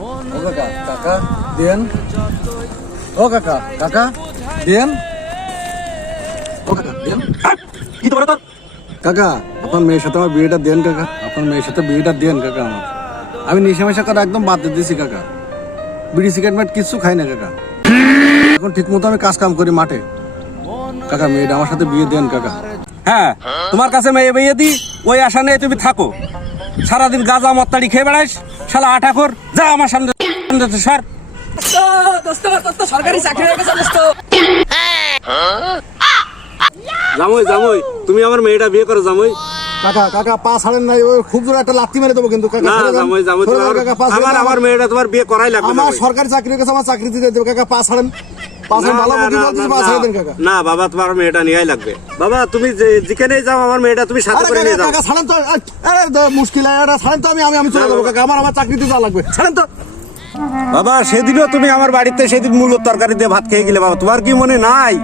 ও কাকা কাকা দেন, ও কাকা কাকা দেন, ও কাকা দেন। কি তো তোর? কাকা আপনার মেয়ের সাথে আমার বিয়েটা দেন কাকা, আপনার মেয়ের সাথে বিয়েটা দেন কাকা আমার। আমি নেশা মেশা করা একদম বাদ দিয়ে দিয়েছি কাকা, বিড়ি সিগারেট মেট কিছু খাই না কাকা। এখন ঠিক মতো আমি কাজ কাম করি মাঠে। কাকা মেয়েটা আমার সাথে বিয়ে দেন কাকা। হ্যাঁ, তোমার কাছে মেয়ে বিয়ে দি, ওই আশা নেই তুমি থাকো। সারাদিন গাঁজা মত্তাড়ি খেয়ে বেড়াইস, শালা আটা কর, যা আমার সামনে সর। সরকারি চাকরি হয়ে গেছে দোস্ত। জামই জামই, তুমি আমার মেয়েটা বিয়ে করো জামই। কাকা কাকা পা ছাড়েন নাই, ওই খুব জোরে একটা লাথি মেরে দেবো কিন্তু কাকা। না সরে যান, জামই জামই, সরে যান কাকা, পা ছাড়েন আমার না। আমার মেয়েটা তোমার বিয়ে করাই লাগবে। আমার জামাই। সরকারি চাকরি হয়ে গেছে, আমার চাকরি দিতে দেবো কাকা, পা ছাড়েন, পা ছাড়েন, ভালো মুখে বলতেছি, পা ছেড়ে দেন কাকা। না বাবা, তোমার মেয়েটা নিয়েই লাগবে। বাবা তুমি যেখানেই যাও আমার মেয়েটা তুমি সাথে আরে করে নিয়ে কাকা যাও। কাকা ছাড়েন তো, আরে মুশকিল, এটা ছাড়েন তো, আমি চলে যাবো কাকা, আমার চাকরিতে যাওয়া লাগবে, ছাড়েন তো। বাবা সেদিনও তুমি আমার বাড়িতে সেদিন মূল তরকারি দিয়ে ভাত খেয়ে গেলে বাবা, তোমার কি মনে নাই?